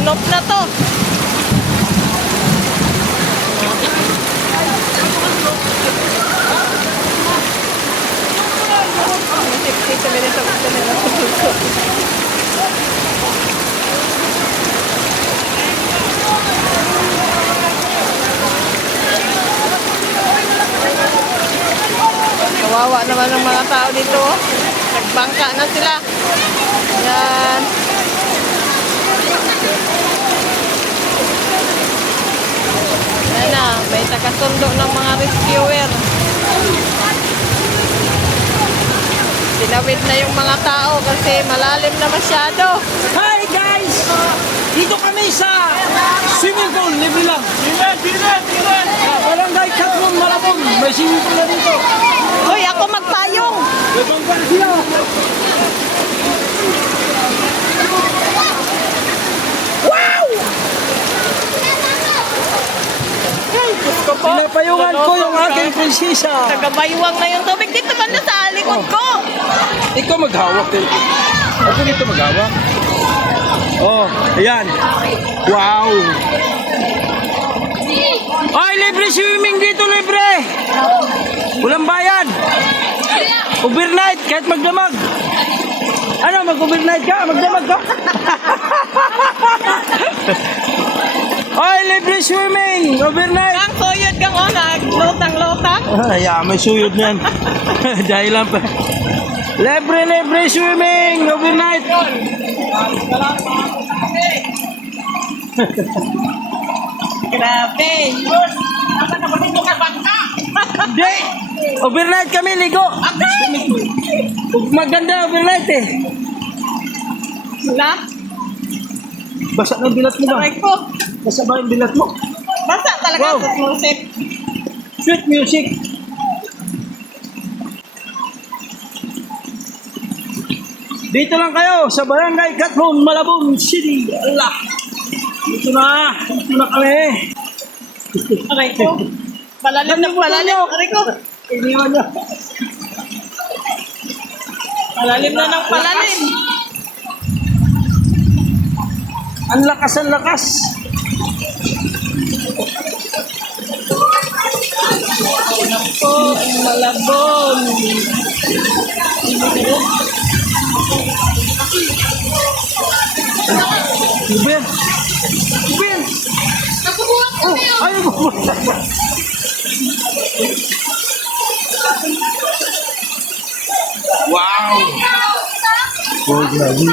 Sunop na to. Sa minutes ako sa nila sa kawawa naman ng mga tao dito. Nagbangka na sila. Yan. Yan na. May takasundo ng mga rescuer. Tinawid na yung mga tao kasi malalim na masyado. Hi guys! Dito kami sa swimming pool, libre lang. Dire! Barangay Katlong Malabon, may swimming pool na dito. Hoy, ako magpayong. Ibang pa siya. Wow! Ay, Diyos ko po. Pinapayungan ko yung aking prinsesa. Tagabayuwang na yung tubig. Dito man na sa likod ko. Ikaw maghawak din. Ako dito maghawak. Oh, ayan. Wow! Ay, libre swimming dito, libre! Walang bayad! Overnight, kahit magdamag. Ano, mag-overnight ka? Magdamag ka? Ay, libre swimming! Overnight! Ang suyod kang naglotang-lotang. Yeah, may suyod na yan. Dahil lang pa. Libre swimming! Overnight! Grabe. Hindi! Overnight kami, ligo! Maganda overnight eh. Wala. Basa na yung bilat mo ba? Aray ko. Basa ba yung bilat mo? Basta talaga Wow. sa closet. Sweet music. Dito lang kayo sa Barangay Katlong, Malabon City. Allah! Dito na kami. Aray ko. Palalim na palalim. Aray ko. Iniwan niyo. Palalim na ng palalim. Ang lakas. Ako, ang Malabon. Ubin! Nagbubuhat kami oh. Ay, bumulak. Wow! Oh, grabe.